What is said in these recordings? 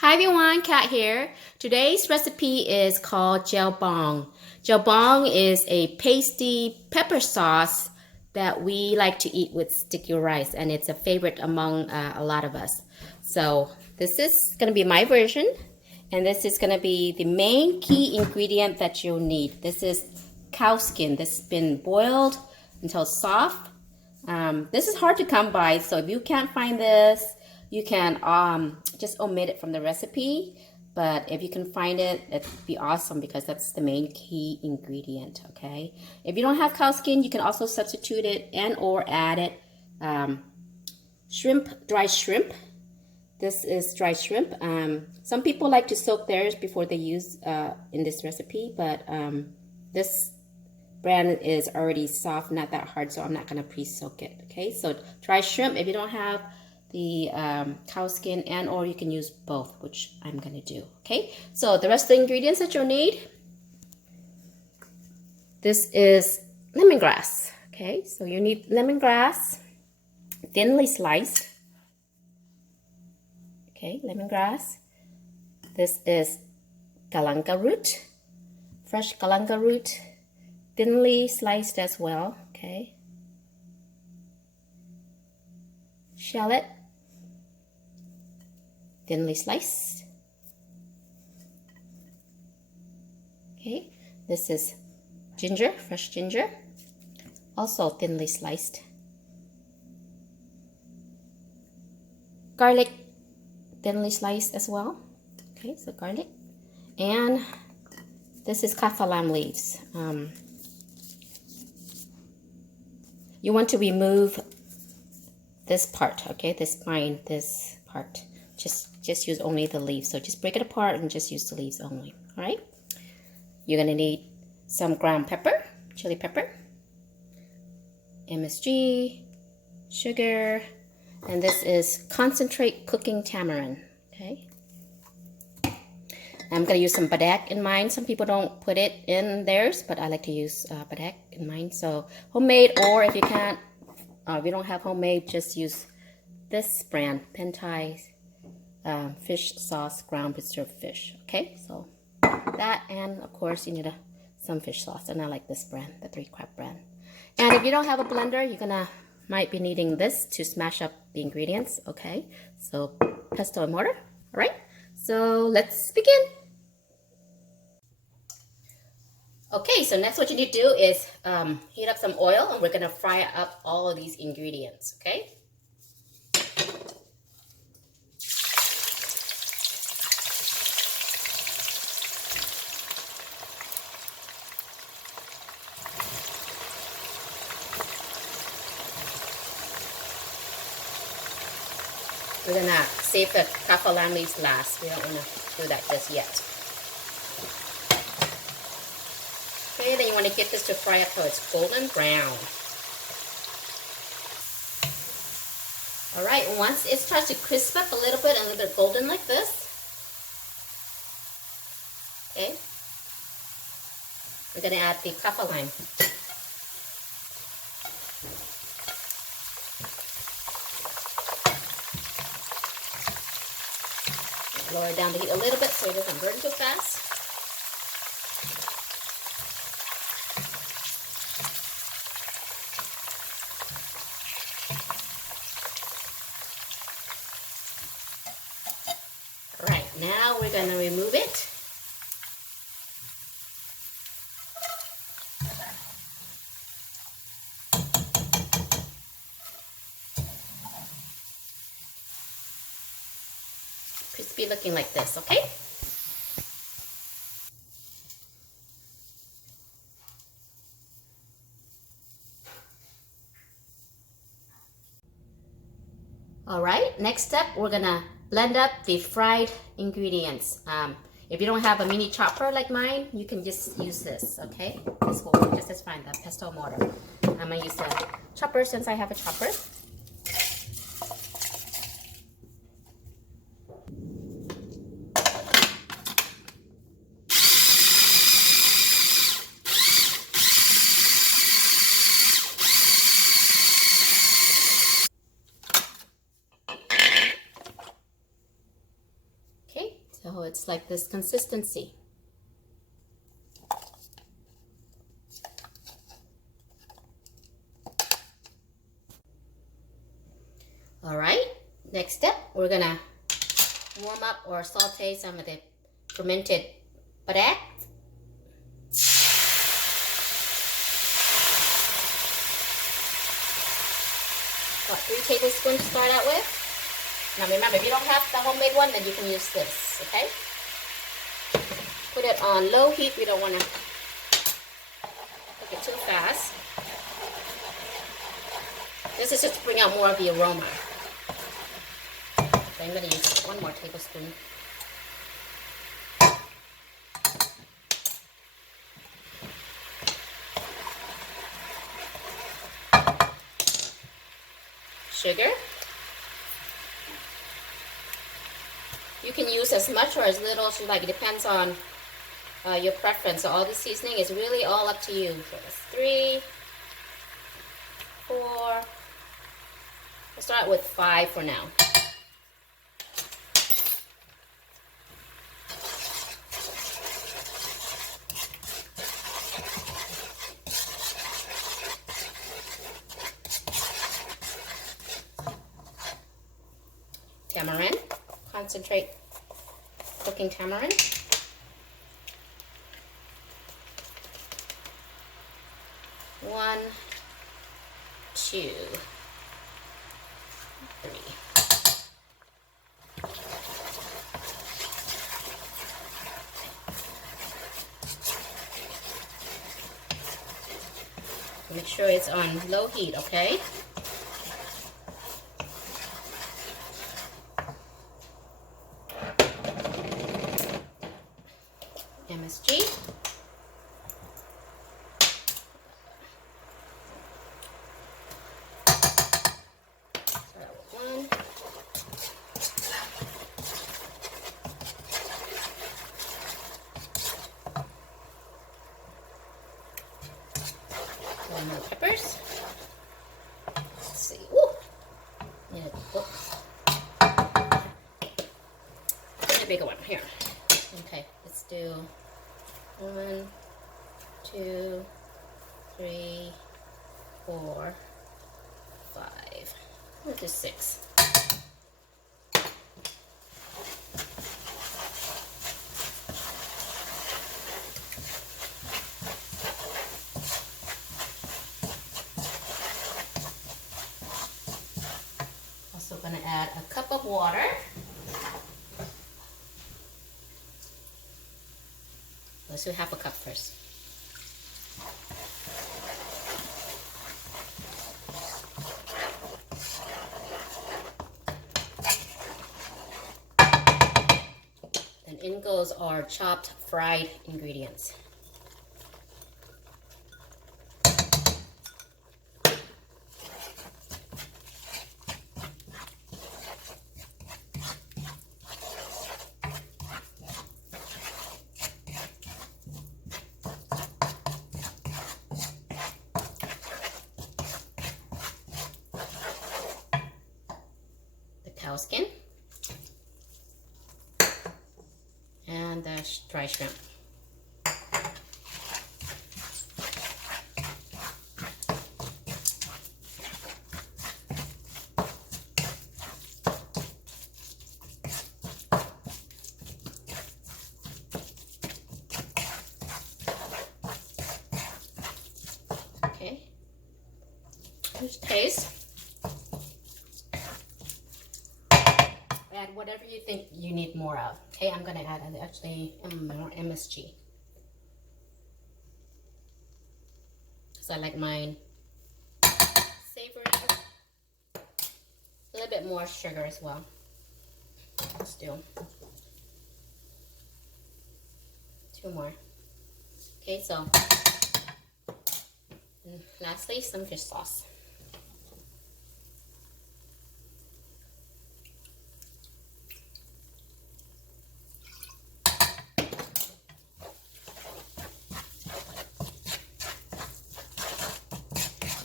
Hi everyone, Kat here. Today's recipe is called Bong. Bong is a pasty pepper sauce that we like to eat with sticky rice, and it's a favorite among a lot of us. So this is going to be my version, and this is going to be the main key ingredient that you'll need. This is cow skin. This has been boiled until soft. This is hard to come by, so if you can't find this, you can just omit it from the recipe. But if you can find it, it'd be awesome because that's the main key ingredient, okay? If you don't have cow skin, you can also substitute it and or add it. Dry shrimp. This is dry shrimp. Some people like to soak theirs before they use in this recipe, but this brand is already soft, not that hard, so I'm not gonna pre-soak it, okay? So dry shrimp, if you don't have the cow skin, and or you can use both, which I'm gonna do, okay? So the rest of the ingredients that you'll need, this is lemongrass, okay? So you need lemongrass, thinly sliced, okay, lemongrass. This is galangal root, fresh galangal root, thinly sliced as well, okay? Shallot, thinly sliced. Okay, this is ginger, fresh ginger, also thinly sliced. Garlic, thinly sliced as well. Okay, so garlic. And this is kaffir leaves. You want to remove this part, okay, this spine, this part. Just use only the leaves. So just break it apart and just use the leaves only. All right. You're gonna need some ground pepper, chili pepper, MSG, sugar, and this is concentrate cooking tamarind. Okay. I'm gonna use some padek in mine. Some people don't put it in theirs, but I like to use padek in mine. So homemade, or if you can't, if you don't have homemade, just use this brand, Pentai fish sauce, ground preserved fish. Okay, so that, and of course you need some fish sauce, and I like this brand, the 3 Crab brand. And if you don't have a blender, you're might be needing this to smash up the ingredients. Okay, so pestle and mortar. All right, so let's begin. Okay, so next what you need to do is heat up some oil, and we're gonna fry up all of these ingredients. Okay. We're gonna save the kaffir leaves last. We don't wanna do that just yet. Okay, then you wanna get this to fry up till it's golden brown. All right, once it starts to crisp up a little bit and a little bit golden like this, okay, we're gonna add the kaffir lime. Lower down the heat a little bit so it doesn't burn too fast. All right, now we're gonna remove it. Crispy looking like this, okay? All right, next step, we're gonna blend up the fried ingredients. If you don't have a mini chopper like mine, you can just use this, okay? This will work just as fine, the pestle mortar. I'm gonna use the chopper since I have a chopper. Okay, So it's like this consistency. All right, next step, we're gonna warm up or saute some of the fermented padek. About 3 tablespoons to start out with. Now remember, if you don't have the homemade one, then you can use this, okay? Put it on low heat. We don't want to cook it too fast. This is just to bring out more of the aroma. So I'm going to use 1 more tablespoon. Sugar. You can use as much or as little as you like. It depends on your preference. So all the seasoning is really all up to you. So that's 3, 4. We'll start with 5 for now. Tamarind, concentrate cooking tamarind. 1, 2, 3. Make sure it's on low heat, okay? MSG. Start out with 1. More peppers. Let's see. Woo! Need a bigger one here. Okay, let's do 1, 2, 3, 4, 5. Let's do 6. Also going to add a cup of water. Let's do half a cup first. Then in goes our chopped fried ingredients. Cow skin and the dry shrimp. Okay, just taste. Add whatever you think you need more of. Okay, I'm gonna add actually more MSG. So I like mine savory. A little bit more sugar as well. Let's do 2 more. Okay, so and lastly, some fish sauce.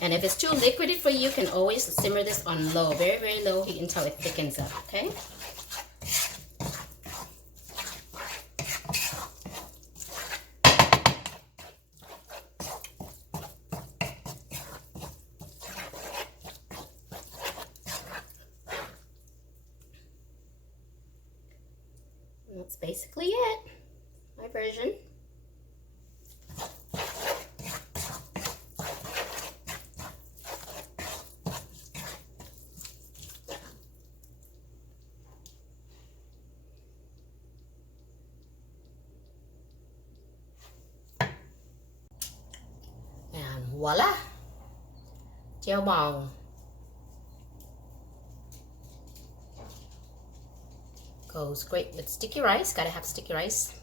And if it's too liquidy for you, you can always simmer this on low, very, very low heat until it thickens up, okay? That's basically it. My version. And voila! Jeow bong. Goes great with sticky rice. Gotta have sticky rice.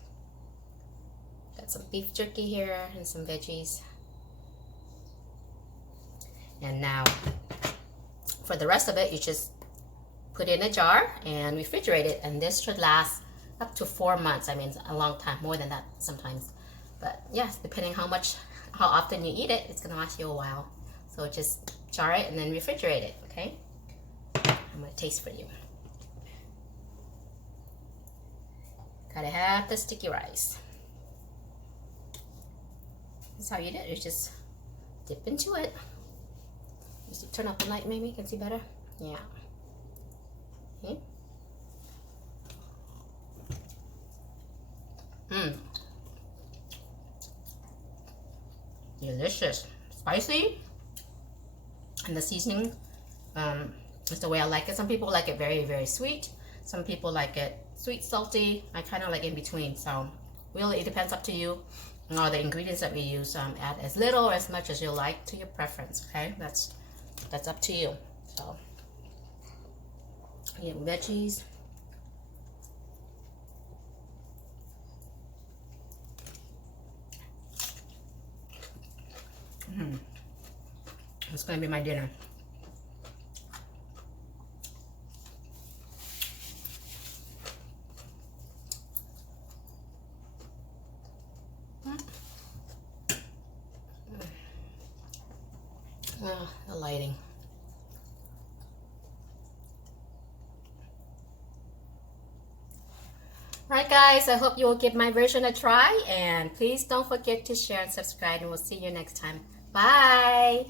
Got some beef jerky here and some veggies. And now, for the rest of it, you just put it in a jar and refrigerate it. And this should last up to 4 months. I mean, a long time, more than that sometimes. But yes, depending how often you eat it, it's gonna last you a while. So just jar it and then refrigerate it, okay? I'm gonna taste for you. Gotta have the sticky rice. This is how you do it. You just dip into it. Just turn up the light, maybe you can see better. Yeah. Okay. Delicious, spicy, and the seasoning is the way I like it. Some people like it very, very sweet. Some people like it sweet, salty. I kind of like in between. So really, it depends up to you. The ingredients that we use, add as little or as much as you like to your preference. Okay, that's up to you. So yeah, veggies. It's gonna be my dinner. Oh, the lighting. Alright guys, I hope you will give my version a try, and please don't forget to share and subscribe, and we'll see you next time. Bye!